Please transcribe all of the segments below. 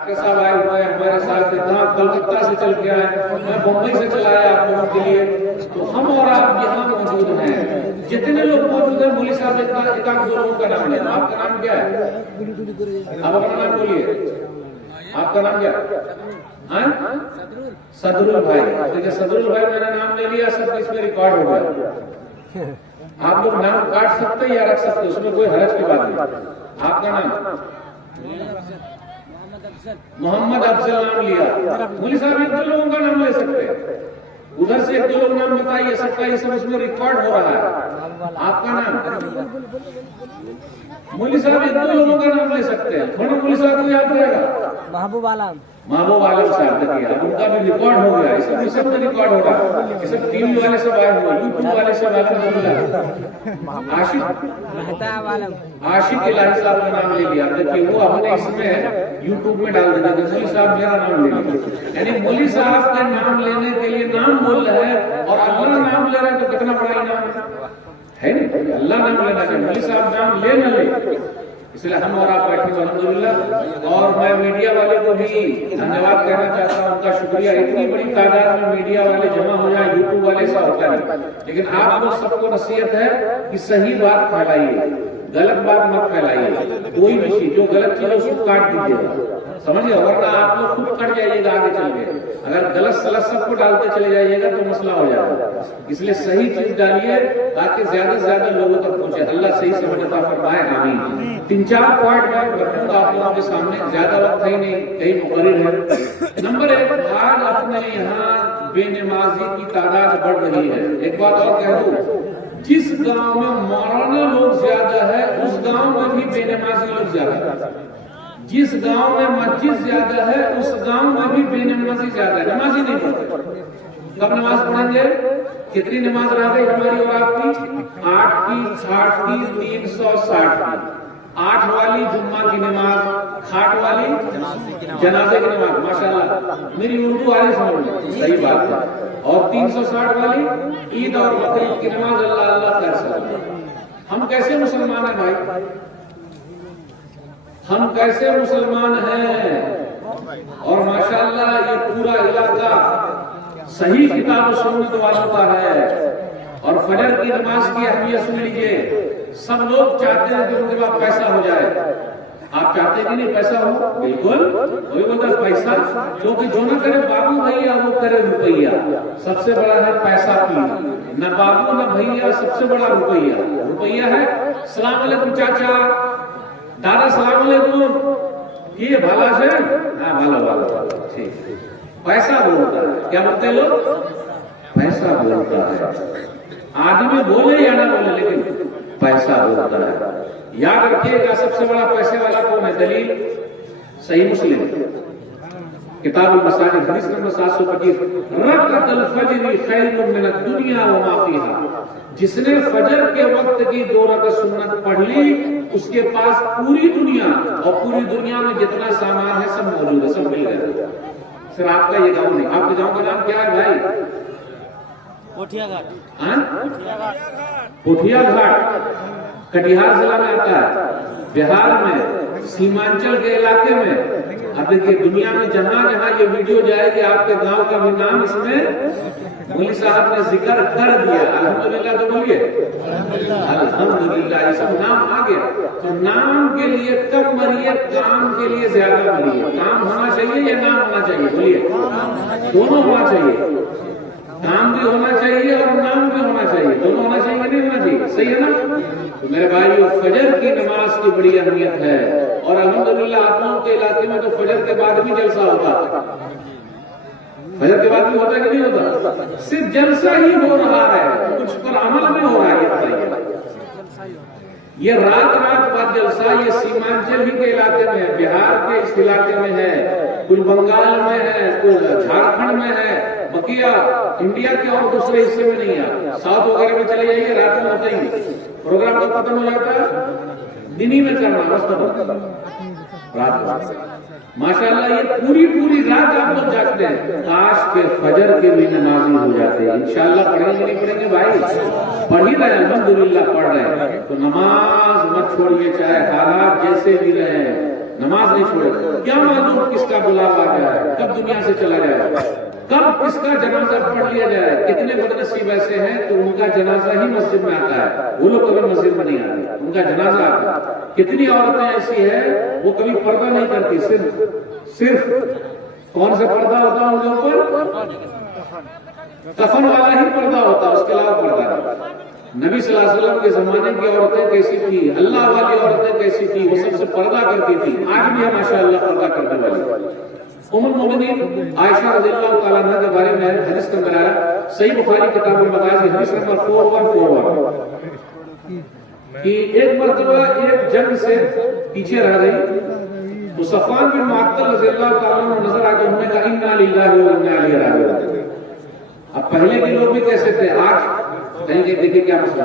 साहब आए हुए हैं हमारे साथ, इतना कलकत्ता से चल के आए, मैं मुंबई से चला आया आप लोगों के लिए। तो हम और आप यहाँ मौजूद हैं, जितने लोग मौजूद हैं मौलवी साहब एक आध दो लोगों का नाम है। आपका नाम क्या है? आप अपना नाम बोलिए, आपका नाम क्या है? सदरुल भाई। देखिए सदरुल भाई, मैंने नाम ले लिया, सब इसमें रिकॉर्ड हो गया। आप लोग नाम काट सकते हैं या रख सकते हैं, उसमें कोई हरज की बात नहीं। आपका नाम मोहम्मद अफजल नाम लिया। मौलवी साहब एक दो लोगों का नाम ले सकते हैं, उधर से एक दो लोग नाम बताइए, सबका ये सब इसमें रिकॉर्ड हो रहा है। आपका नाम मौलवी साहब एक दो लोगों का नाम ले सकते हैं, थोड़ा मौलवी साहब को याद रहेगा। महबूब आलम साहब, देखिए अब उनका भी रिकॉर्ड हो गया, इसमें सब में रिकॉर्ड हो रहा है। ये सब टीवी वाले सब आए हुए, यूट्यूब वाले सब आशिक इलाही साहब का नाम ले लिया। देखिए वो हमने इसमें यूट्यूब में डाल दिया, मौलवी साहब मेरा नाम ले लिया। यानी मौलवी साहब के नाम लेने के लिए नाम बोल रहे हैं, और अल्लाह नाम ले रहे हैं तो कितना बड़ा इनाम है। नहीं, अल्लाह नाम लेना चाहिए, मौलवी साहब नाम ले न ले। इसलिए हम और आप बैठे अल्हम्दुलिल्लाह। और मैं मीडिया वाले को भी धन्यवाद कहना चाहता हूँ, उनका शुक्रिया। इतनी बड़ी तादाद में मीडिया वाले जमा हो जाए, यूट्यूब वाले ऐसा होता नहीं, लेकिन आप लोग सबको नसीहत है कि सही बात फैलाइए, गलत बात मत फैलाइए। कोई भी चीज जो गलत चीज है उसको काट दीजिएगा, समझिए, वरना आप लोग खुद कट जाइएगा आगे चल के। अगर गलत सलत सबको डालते चले जाइएगा तो मसला हो जाएगा। इसलिए सही चीज डालिए ताकि ज्यादा से ज्यादा लोगों तक पहुंचे। अल्लाह सही समझता फरमाए, आमीन। 3-4 पॉइंट मैं रखूंगा आप लोगों के सामने, ज्यादा वक्त है नहीं, कहीं मुकर्रर है। नंबर 1, आज अपने यहाँ बेनमाजी की तादाद बढ़ रही है। एक बात और कह दूं, जिस गांव में मौलाना लोग ज्यादा है उस गांव में भी बेनमाजी लोग ज्यादा है। जिस गांव में मस्जिद ज्यादा है उस गांव में भी बेनमाजी ज्यादा है। नमाजी नहीं पढ़ते। कब नमाज पढ़ेंगे? कितनी नमाज रह गई हमारी और आपकी? 8 की, 60 की, 360 की। 8 वाली जुम्मा की नमाज, खाट वाली जनाजे की नमाज। माशाल्लाह मेरी उर्दू आ रही समझ में, सही बात है। और 360 वाली ईद और बकरीद की नमाज। अल्लाह अल्लाह कर सकते। हम कैसे मुसलमान हैं भाई? हम कैसे मुसलमान हैं? और माशाल्लाह ये पूरा इलाका सही किताब और सुन्नत वालों का है। और फजर की नमाज की अहमियत सुन लीजिए। सब लोग चाहते हैं कि उनके पास पैसा हो जाए। आप चाहते कि नहीं पैसा हो? बिल्कुल। वही बोलता पैसा, क्योंकि जो न करे बाबू भैया वो करे रुपया। सबसे बड़ा है पैसा की, न बाबू न भैया, सबसे बड़ा रुपया। रुपया है। सलाम अलैकुम चाचा, दादा सलाम अलैकुम, ये भाला से? हाँ भाला, ठीक। पैसा बोलता है, क्या बोलते हैं लोग? पैसा बोलता है। आदमी बोले या ना बोले लेकिन पैसा बोलता है। याद रखिएगा सबसे बड़ा पैसे वाला कौन है? दलील सही मुस्लिम किताबुल मसाजिद हदीस नंबर 725, रकअतुल फज्र खैरुम मिनद दुनिया व मा फीहा। जिसने फजर के वक्त की 2 रकात सुन्नत पढ़ ली उसके पास पूरी दुनिया, और पूरी दुनिया में जितना सामान है सब मौजूद है, सब मिल गया। सिर्फ आपका ये गांव नहीं। आपके गांव का नाम क्या है भाई? पोठिया घाट। पोठिया घाट कटिहार जिला में आता है, बिहार में, सीमांचल के इलाके में। अब देखिए दुनिया में जहां जहां ये वीडियो जाएगी आपके गांव का भी नाम इसमें मौलवी साहब ने जिक्र कर दिया। अल्हम्दुलिल्लाह तो बोलिए, अल्हम्दुलिल्लाह। ये सब नाम आ गया तो नाम के लिए कम मरिए, काम के लिए ज्यादा मरिए। काम होना चाहिए या नाम होना चाहिए? बोलिए, दोनों होना चाहिए। काम भी होना चाहिए और नाम भी होना चाहिए, दोनों होना चाहिए, नहीं होना चाहिए? सही है ना? तो मेरे भाइयों, फजर की नमाज की बड़ी अहमियत है। और अल्हम्दुलिल्लाह आप लोगों के इलाके में तो फजर के बाद भी जलसा होता है। फजर के बाद भी होता है कि नहीं होता? सिर्फ जलसा ही हो रहा है, कुछ पर अमल में हो रहा है। ये रात बाद जलसा ये सीमांचल ही के इलाके में है, बिहार के इस इलाके में है, कुछ बंगाल में है, कुछ झारखंड में है, बकिया इंडिया के और दूसरे हिस्से में नहीं है। साउथ वगैरह में चले जाइए, रात में होता ही प्रोग्राम कब खत्म हो जाता है? दिन ही में करना रात। माशाल्लाह ये पूरी रात आप लोग जागते हैं। काश के फजर के भी नमाजी हो जाते हैं। इंशाल्लाह पढ़ेंगे नहीं पढ़ेंगे भाई? पढ़ ही रहे, अल्हम्दुलिल्लाह पढ़ रहे हैं। तो नमाज मत छोड़िए, चाहे हालात जैसे भी रहे। नमाज नहीं छोड़ेगा। क्या मालूम किसका बुलावा आ जाए, कब दुनिया से चला जाए, कब किसका जनाजा पढ़ लिया जाए। कितने बदनसीब ऐसे हैं कि उनका जनाजा ही मस्जिद में आता है, वो लोग कभी मस्जिद में नहीं आते, उनका जनाजा आता है। कितनी औरतें ऐसी है वो कभी पर्दा नहीं करती, सिर्फ कौन सा पर्दा होता है उनके ऊपर, कफन वाला ही पर्दा होता है, उसके अलावा पर्दा नहीं। नबी सल्लल्लाहु अलैहि वसल्लम के जमाने की औरतें कैसी थी, अल्लाह वाली औरतें कैसी थी, वो सबसे पर्दा करती थी। आज भी है माशाअल्लाह पर्दा करने वाली। उम्मुल मोमिनीन आयशा रज़ियल्लाहु तआला अन्हा के बारे में हदीस के अंदर आया, सही बुखारी किताब में बताया, हदीस नंबर 4141 कि एक मर्तबा एक जंग से पीछे रह गई तो सफवान बिन मुअत्तल रज़ियल्लाहु तआला अन्हु नजर आ गए। उन्होंने कहा इन्ना लिल्लाहि व इन्ना इलैहि राजिऊन। अब पहले के लोग भी कैसे थे, आज कहीं देखिए क्या मसला।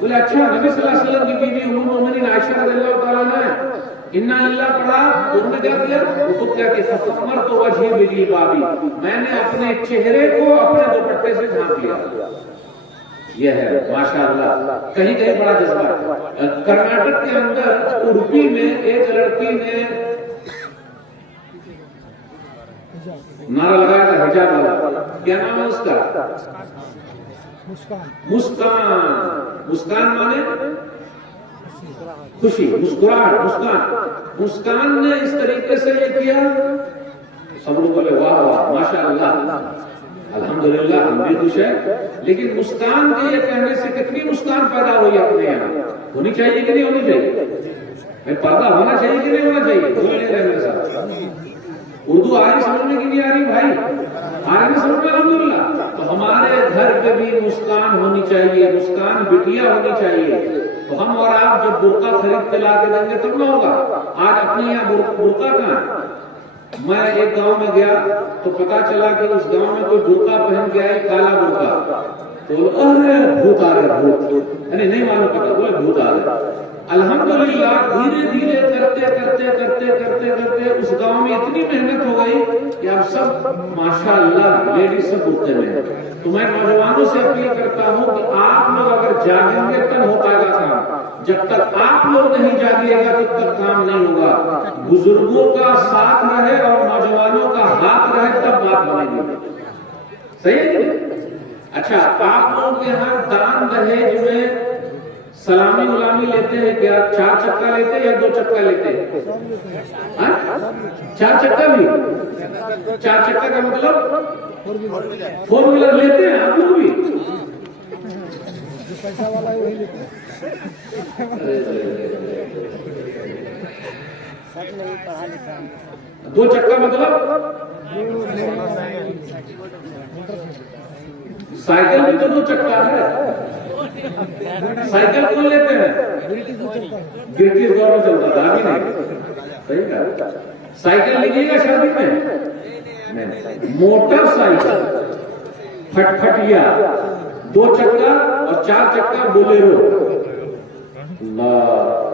बोले अच्छा नबी सल्लल्लाहु अलैहि वसल्लम की बीवी उम्मुल मोमिनीन आयशा रज़ियल्लाहु तआला अन्हा इन्ना लिल्लाह पढ़ा, उन्होंने क्या किया, वो क्या किया, फमर तो वजही बिली बाबी, मैंने अपने चेहरे को अपने दुपट्टे से ढांक लिया। यह है माशाअल्लाह, कहीं कहीं बड़ा जज्बा। कर्नाटक के अंदर उडुपी में एक लड़की ने नारा लगाया था हिजाब वाला, क्या नाम है उसका, मुस्कान। मुस्कान माने खुशी, मुस्कुराहट, मुस्कान। मुस्कान ने इस तरीके से ये किया, सब लोग बोले वाह वाह माशाअल्लाह, अल्हम्दुलिल्लाह, हम भी खुश है। लेकिन मुस्कान के ये कहने से कितनी मुस्कान पैदा हुई अपने यहाँ, होनी चाहिए कि नहीं होनी चाहिए, भाई पर्दा होना चाहिए कि नहीं होना चाहिए, बोल नहीं रहे मेरे साथ। उर्दू आ रही समझ में कि नहीं आ रही भाई, आ रही समझ में अल्हम्दुलिल्लाह। तो हमारे घर पे भी मुस्कान होनी चाहिए, मुस्कान बिटिया होनी चाहिए। तो हम और आप जब बुर्का खरीद के ला के देंगे तब ना होगा। आज अपने यहाँ बुर्का कहाँ है। मैं एक गांव में गया तो पता चला कि उस गांव में कोई बुर्का पहन के आए, काला बुर्का, तो अरे भूत आ रहे, भूत, नहीं मालूम पता, बोले भूत आ रहे। अल्हम्दुलिल्लाह धीरे धीरे करते करते करते करते करते उस गांव में इतनी मेहनत हो गई कि अब सब माशाअल्लाह लेडीज सब बुर्के में। तो मैं नौजवानों से अपील करता हूं कि आप लोग अगर जागेंगे तब हो पाएगा काम, जब तक आप लोग नहीं जागिएगा तब तक काम नहीं होगा। बुजुर्गों का साथ रहे और नौजवानों का हाथ रहे तब बात बनेगी, सही है। अच्छा, आप लोग यहाँ दान दहेज में सलामी गुलामी लेते हैं क्या, 4 चक्का लेते हैं या 2 चक्का लेते हैं, 4 चक्का भी, 4 चक्का का मतलब 4 व्हीलर लेते हैं आप लोग भी, पैसा वाला है वही लेते हैं। 2 चक्का मतलब साइकिल में तो 2 चक्का है, साइकिल कौन लेते हैं, ब्रिटिश दौर में चलता था, अभी नहीं, सही कहा। साइकिल लीजिएगा शादी में, मोटरसाइकिल, फटफटिया, 2 चक्का और 4 चक्का बोलेरो,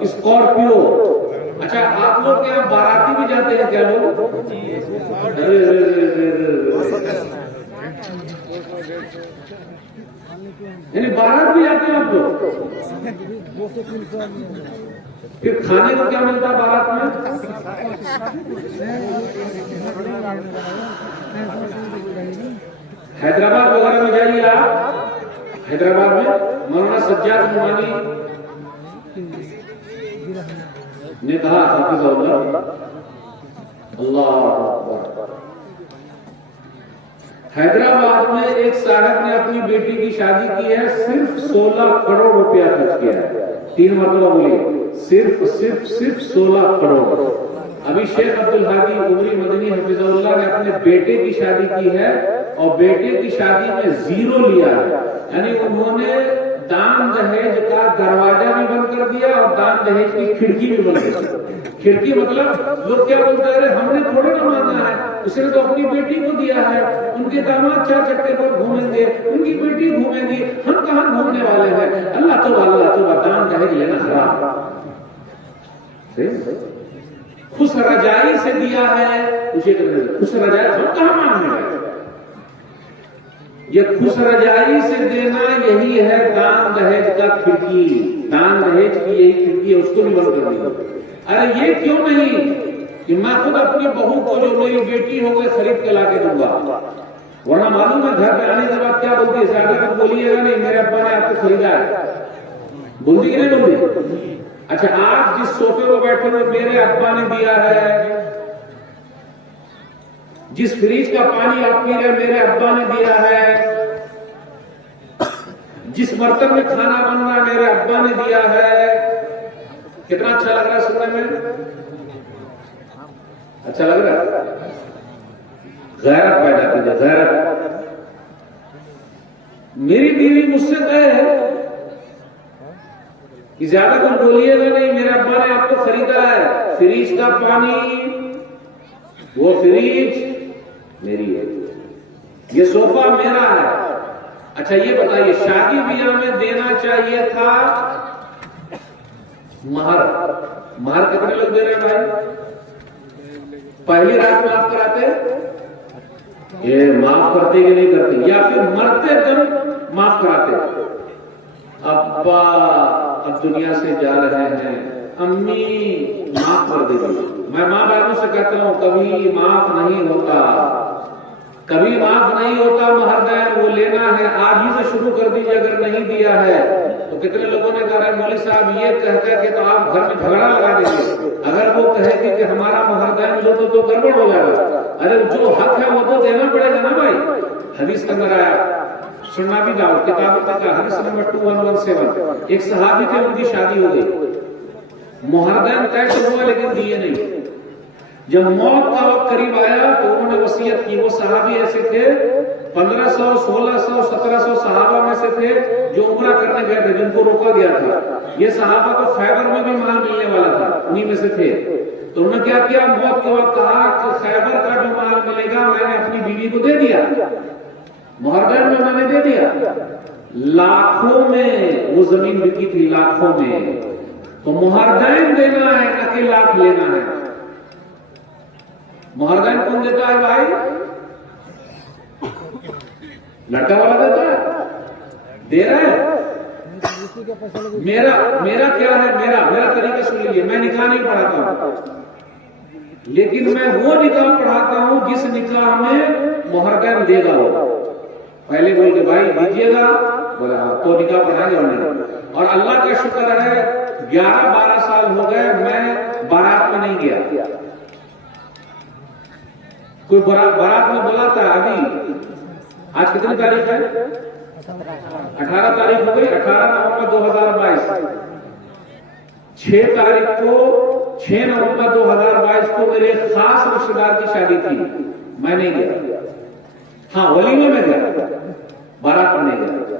स्कॉर्पियो। अच्छा, आप लोग क्या बाराती भी जाते हैं क्या लोग, यानी बारात भी जाते हैं आप लोग, फिर खाने को क्या मिलता है बारात में, हैदराबाद वगैरह में जाइए आप, हैदराबाद में मौलाना सज्जाद नुमानी ने कहा अल्लाह, हैदराबाद में एक साहब ने अपनी बेटी की शादी की है, सिर्फ 16 करोड़ रुपया खर्च किया है, 3 मरतबा बोलिए, सिर्फ 16 करोड़। अभी शेख अब्दुल हादी उमरी मदनी हफिज़हुल्लाह ने अपने बेटे की शादी की है और बेटे की शादी में 0 लिया है, यानी उन्होंने दान दहेज का दरवाजा भी बंद कर दिया और दान दहेज की खिड़की भी बंद कर दी। खिड़की मतलब लोग क्या बोलते हैं, हमने थोड़े ना मांगा है, उसने तो अपनी बेटी को दिया है, उनके दामाद 4 चक्के पर घूमेंगे, उनकी बेटी घूमेंगी, हम कहाँ घूमने वाले हैं। अल्लाह तो दान दहेज लेना हराम, खुश रजाई से दिया है, खुश रजाई हम कहाँ मांगने वाले, ये खुश रजाई से देना यही है दान दहेज का खिड़की, दान दहेज की यही खिड़की है, उसको भी बंद कर दिया। अरे ये क्यों नहीं, कि मैं खुद अपनी बहू को जो मेरी बेटी हो गई खरीद के लाके दूंगा, वरना मालूम है घर पे आने के बाद क्या बोलती है, ज्यादा कुछ बोलिएगा नहीं, मेरे अब्बा ने आपको खरीदा है, बोलती कि नहीं बोलती? अच्छा, आप जिस सोफे पर बैठे हुए मेरे अब्बा ने दिया है, जिस फ्रिज का पानी आप पी रहे मेरे अब्बा ने दिया है, जिस बर्तन में खाना बन रहा मेरे अब्बा ने दिया है। कितना अच्छा लग रहा है सुनने में? अच्छा लग रहा है? गैरत पैदा कीजिए, गैरत। मेरी बीवी मुझसे कहे कि ज्यादा कुछ बोलिएगा नहीं, मेरे अब्बा ने आपको खरीदा है, फ्रिज का पानी, वो फ्रिज मेरी है, ये सोफा मेरा है। अच्छा ये बताइए, शादी ब्याह में देना चाहिए था महर? महर कितने लोग दे रहे हैं भाई? पहली रात माफ कराते, ये माफ करते कि नहीं करते, या फिर मरते दम माफ कराते? अब्बा अब दुनिया से जा रहे हैं, अम्मी माफ कर दीजिए। मैं माँ बहनों से कहता हूं, कभी माफ नहीं होता, कभी माफ नहीं होता। महरदैन वो लेना है, आज ही से शुरू कर दीजिए। अगर नहीं दिया है तो कितने लोगों ने कहा मौलवी साहब ये कहकर के तो आप घर में झगड़ा लगा देंगे। अगर वो कहेगी कि हमारा महरदैन दो तो गड़बड़ हो जाएगा। अरे जो हक है वो तो देना पड़ेगा ना भाई। हदीस के अंदर आया, सुनना भी जाओ, किताब का हदीस नंबर 2117। एक सहाबी थे, उनकी शादी हो गई, मुहर्रम तय तो हुआ लेकिन दिए नहीं। जब मौत का वक्त करीब आया तो उन्होंने वसीयत की। वो सहाबी ऐसे थे, 1500, 1600, 1700 सहाबा में से थे जो उम्रा करने गए थे, जिनको रोका गया था। ये सहाबा को खैबर में भी माल मिलने वाला था, उन्हीं में से थे। तो उन्होंने क्या किया, मौत के वक्त कहा कि खैबर का जो माल मिलेगा मैंने अपनी बीवी को दे दिया, मुहर्रम में मैंने दे दिया। लाखों में वो जमीन बिकी थी, लाखों में। तो मुहर्रम देना है न कि लाख लेना है। मुहर्रम कौन देता है भाई? लड़का वाला देता है, दे रहा है। मेरा क्या है, मेरा तरीका सुन लीजिए। मैं निकाह नहीं पढ़ाता हूं, लेकिन मैं वो निकाह पढ़ाता हूं जिस निकाह में मुहर्रम देगा वो। पहले बोल के भाई दीजिएगा, बोला तो निकाह पढ़ाएंगे उन्होंने। और अल्लाह का शुक्र है 11-12 साल हो गए मैं बारात में नहीं गया। कोई बारात में बोला था अभी, आज कितनी तारीख है? 18 तारीख हो गई, 18 नवंबर 2022। 6 तारीख को 6 नवंबर 2022 को मेरे खास रिश्तेदार की शादी थी, मैं नहीं गया। हाँ वलीमे में गया, बारात में नहीं गया।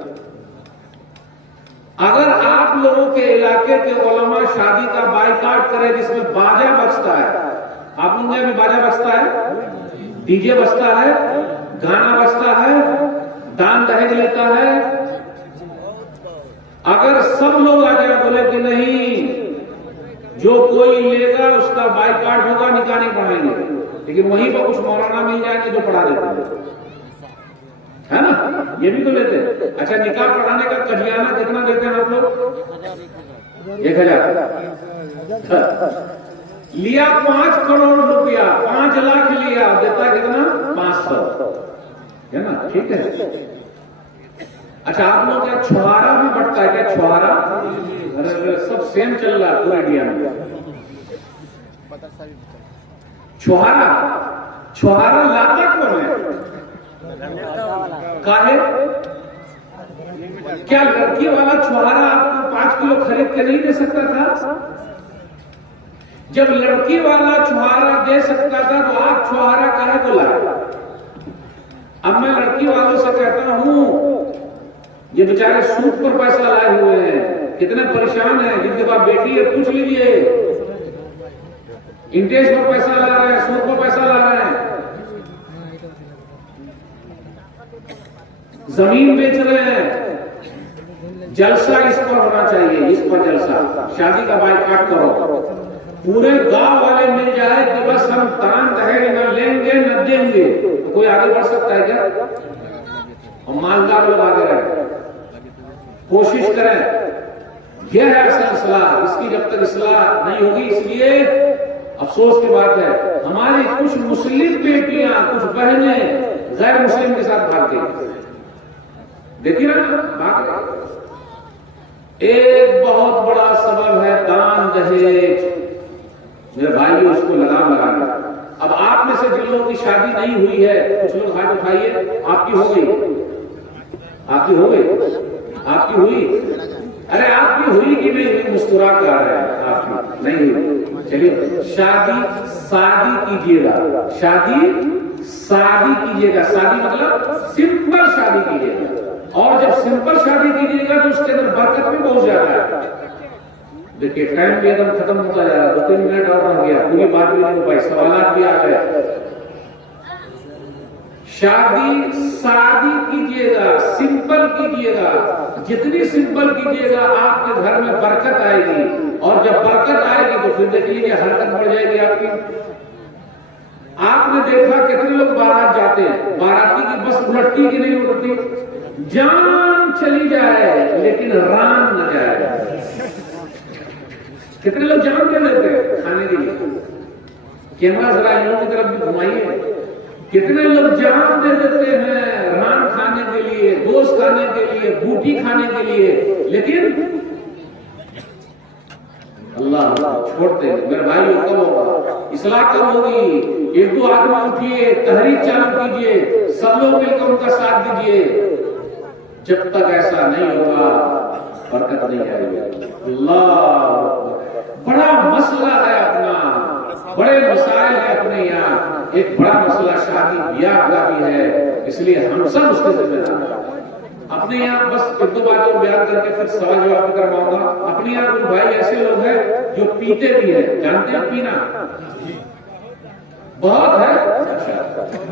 अगर आप लोगों के इलाके के उलमा शादी का बाइकाट करें जिसमें बाजा बजता है, आप लोगों में बाजा बजता है, डीजे बजता है, गाना बजता है, दान दहेज लेता है, अगर सब लोग आ जाए बोले कि नहीं जो कोई लेगा उसका बाइकाट होगा, निकाह नहीं पढ़ाएंगे, लेकिन वहीं पर कुछ मौलाना मिल जाएंगे जो पढ़ा देते हैं, है ना? ये भी तो लेते हैं। अच्छा निकाह पढ़ाने का कजियाना कितना देते हैं आप लोग? 1000 लिया। 5 करोड़ रुपया, 5 लाख लिया, देता है कितना? 500, है ना? ठीक है। अच्छा आप लोग क्या छुहारा में बढ़ता है क्या? छुहारा सब सेम चल रहा है पूरे इंडिया में। छुहारा लाता कौन है? काहे? क्या लड़की वाला छुहारा आपको 5 किलो खरीद के नहीं दे सकता था? जब लड़की वाला छुहारा दे सकता था तो आप छुहारा काहे को लाए? अब मैं लड़की वालों से कहता हूं, ये बेचारे सूद पर पैसा लाए हुए हैं, कितने परेशान हैं, जिनके पास बेटी है पूछ लीजिए, इंटरेस्ट पर पैसा ला रहे हैं, सूद पर पैसा ला रहे हैं, जमीन बेच रहे हैं। जलसा इस पर होना चाहिए, इस पर जलसा। शादी का बाइकाट करो, पूरे गांव वाले मिल जाए कि बस हम दान दहेज न लेंगे न देंगे, तो कोई आगे बढ़ सकता है क्या? और मालदार लोग आगे रहे, कोशिश करें। यह है असल इस्लाह। इसकी जब तक इस्लाह नहीं होगी, इसलिए अफसोस की बात है, हमारी कुछ मुस्लिम बेटियां, कुछ बहनें गैर मुस्लिम के साथ भाग गई। देखिए ना, भाग गई। एक बहुत बड़ा सबब है दान दहेज। मेरे भाइयों, इसको लगाम लगाना। अब आप में से जिन लोगों की शादी नहीं हुई है, कुछ लोग हाथ उठाइए। आपकी हो गई? आपकी हो गई? आपकी हुई? अरे आपकी हुई कि नहीं हुई? मुस्कुरा कर रहे हैं। आपकी नहीं हुई, चलिए शादी कीजिएगा। शादी कीजिएगा। शादी मतलब सिंपल शादी कीजिएगा। और जब सिंपल शादी कीजिएगा तो उसके अंदर बरकत भी बहुत ज्यादा है। देखिए टाइम भी एकदम खत्म होता जा रहा है, 2-3 मिनट और रह गया, पूरी बात भी नहीं हो पाई, सवालात भी आ गए। शादी कीजिएगा, सिंपल कीजिएगा। जितनी सिंपल कीजिएगा आपके घर में बरकत आएगी। और जब बरकत आएगी तो फिर देख लीजिए हरकत बढ़ जाएगी आपकी। आपने देखा कितने लोग बारात जाते हैं, बाराती की बस उलटती कि नहीं उलटती? जान चली जाए लेकिन रान न जाए। कितने लोग जान दे देते हैं खाने के लिए? कैमरा जरा इन लोगों की तरफ भी घुमाइए। कितने लोग जान दे देते हैं रान खाने के लिए, गोश्त खाने के लिए, बूटी खाने के लिए, लेकिन अल्लाह छोड़ते हैं। मेरे भाइयों, कब होगा इस्लाह? कब होगी? 1-2 आदमी उठिए, तहरीक चालू कीजिए, सब लोग मिलकर उनका साथ दीजिए। जब तक ऐसा नहीं होगा बरकत नहीं आएगी। अल्लाह, बड़ा मसला है अपना, बड़े मसाइल है अपने यहाँ। एक बड़ा मसला शादी ब्याह का भी है, इसलिए हम सब उसके जिम्मेदार हैं। अपने यहाँ बस 1-2 बात और बयान करके फिर सवाल जवाब करवाऊंगा। अपने यहाँ कुछ भाई ऐसे लोग हैं जो पीते भी हैं। जानते हैं पीना बहुत है?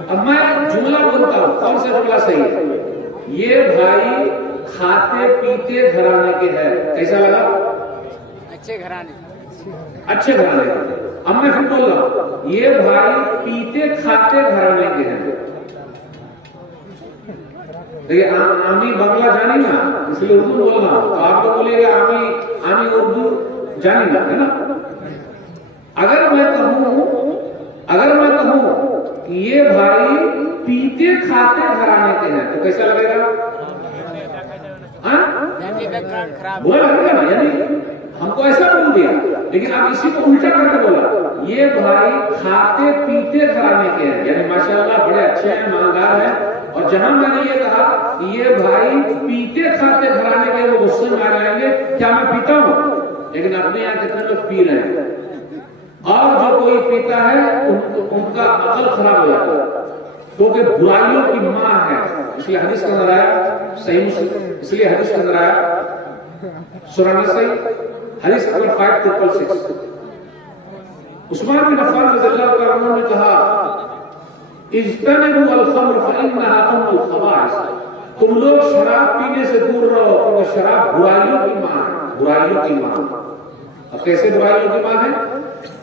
अब मैं जुमला बोलता हूँ, कौन सा जुमला सही है? ये भाई खाते पीते घराने के हैं। कैसा लगा? अच्छे घराने के। अब मैं फिर बोल रहा हूं, ये भाई पीते खाते घराने के हैं। देखिए आमी बांग्ला जानी ना, इसलिए उर्दू बोल रहा हूं। तो आप तो बोलेगा आमी उर्दू जानी ना, है ना? अगर मैं कहूं कि ये भाई पीते खाते घराने के हैं तो कैसा लगेगा? बुरा लगेगा ना? यानी हमको ऐसा बोल दिया, लेकिन अब इसी को उल्टा करके बोला, ये भाई खाते पीते घराने के हैं, यानी माशाल्लाह बड़े अच्छे हैं, मालदार हैं। और जहां मैंने ये कहा कि ये भाई पीते खाते घराने के, वो गुस्से में आ जाएंगे, क्या मैं पीता हूं? लेकिन अपने यहाँ कितने लोग पी रहे हैं। और जो कोई पीता है उनका अकल खराब हो जाता है, क्योंकि बुराइयों की मां है। इसलिए हदीस के अंदर आया, सही मुस्लिम, इसलिए हदीस के अंदर आया सुरानी सही हदीस नंबर 5666। उस्मान बिन अफ़्फ़ान रज़ियल्लाहु अन्हु ने कहा, इज्तनिबू अल-ख़म्र फ़इन्नहा उम्मुल ख़बाइस। तुम लोग शराब पीने से दूर रहो, क्योंकि शराब बुराइयों की मां है। बुराइयों की मां। अब कैसे बुराइयों की मां है?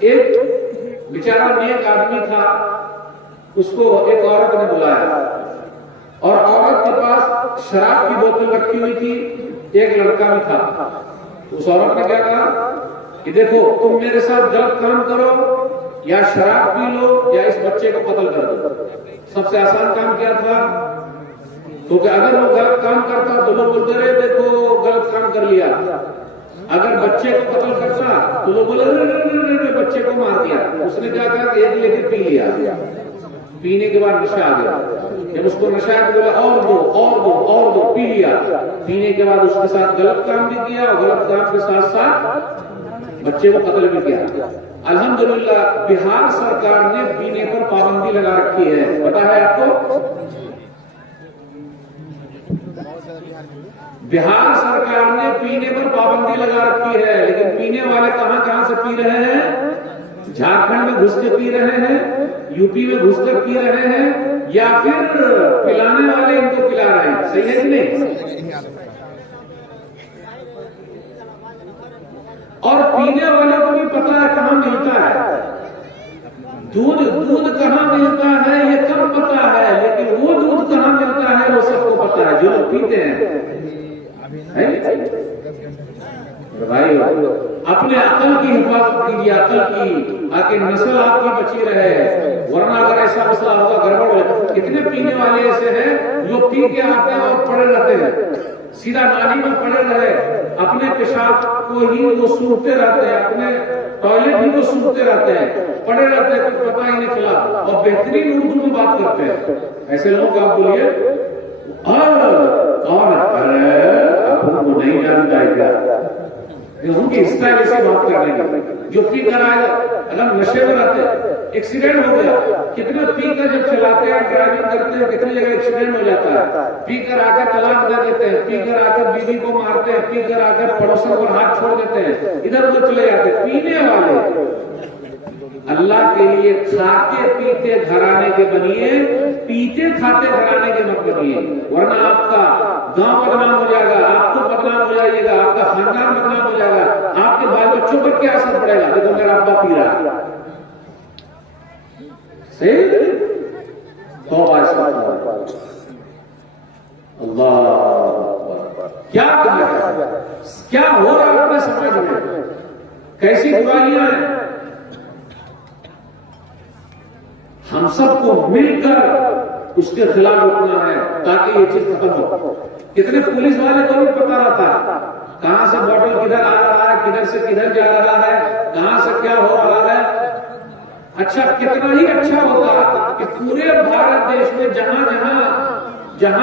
एक बेचारा नेक आदमी था, उसको एक औरत ने बुलाया और औरत के पास शराब की बोतल रखी हुई थी, एक लड़का भी था। उस औरत ने क्या कहा कि देखो, तुम मेरे साथ गलत काम करो या शराब पी लो या इस बच्चे को कत्ल कर दो। सबसे आसान काम क्या था? क्योंकि अगर वो गलत काम करता तो लोग बोलते रहे देखो गलत काम कर लिया। अगर बच्चे को कत्ल करता तो लोग बोले बच्चे को मार दिया। उसने क्या कहा कि एक लेके पी लिया। पीने के बाद नशा आ गया। जब उसको नशा तो बोला और दो, पी लिया। पीने के बाद उसके साथ गलत काम भी किया और गलत काम के साथ साथ बच्चे को कत्ल भी किया। अल्हम्दुलिल्लाह बिहार सरकार ने पीने पर पाबंदी लगा रखी है। पता है आपको? बिहार सरकार ने पीने पर पाबंदी लगा रखी है, लेकिन पीने वाले कहां से पी रहे हैं? झारखंड में घुस के पी रहे हैं, यूपी में घुस कर पी रहे हैं, या फिर पिलाने वाले इनको पिला रहे हैं। सही है कि नहीं? और पीने वाले को भी पता है कहां मिलता है दूध कहां मिलता है, ये कम पता है, लेकिन वो दूध कहां मिलता है वो सबको पता है जो लोग पीते हैं। भाई अपने अकल की हिफाजत कीजिए, अकल की, ताकि नस्ल आपकी बची रहे, वरना अगर ऐसा मसला होगा गड़बड़ हो। कितने पीने वाले ऐसे हैं जो पी के आते हैं और पड़े रहते हैं, सीधा नाली में पड़े रहे, अपने पेशाब को ही वो सूखते रहते हैं, अपने टॉयलेट ही वो सूखते रहते हैं, पड़े रहते हैं, कुछ पता ही नहीं चला, और बेहतरीन उर्दू में बात करते हैं। ऐसे लोग आप बोलिए कौन आपको नहीं जानता है क्या? उनकी स्टाइल ऐसे बात कर रहे हैं जो पी कर आए, अगर नशे में रहते, एक्सीडेंट हो गया, कितने पी कर जब चलाते हैं, ड्राइविंग करते हैं, कितनी जगह एक्सीडेंट हो जाता है। पी कर आकर तलाक दे देते हैं, पी कर आकर बीवी को मारते हैं, पी कर आकर पड़ोसन पर हाथ छोड़ देते हैं, इधर उधर चले जाते हैं। पीने वाले अल्लाह के लिए खाते पीते घराने के बनिए, पीते खाते घराने के मत बनिए, वरना आपका गांव बदनाम हो जाएगा, आपको बदनाम हो जाइएगा, आपका खानदान बदनाम हो जाएगा, आपके बाल बच्चों पर क्या असर पड़ेगा? देखो मेरा अब्बा पी रहा से तो अल्लाह क्या क्या हो रहा है अपने समाज में, कैसी बुराइयां हैं। हम सबको मिलकर उसके खिलाफ उठना है ताकि ये चीज खत्म हो। कितने पुलिस वाले को भी पता रहता है कहां से बॉटल किधर आ रहा है, किधर से किधर जा रहा है, कहां से क्या हो रहा है। अच्छा, कितना ही अच्छा होगा कि पूरे भारत देश में जहां जहां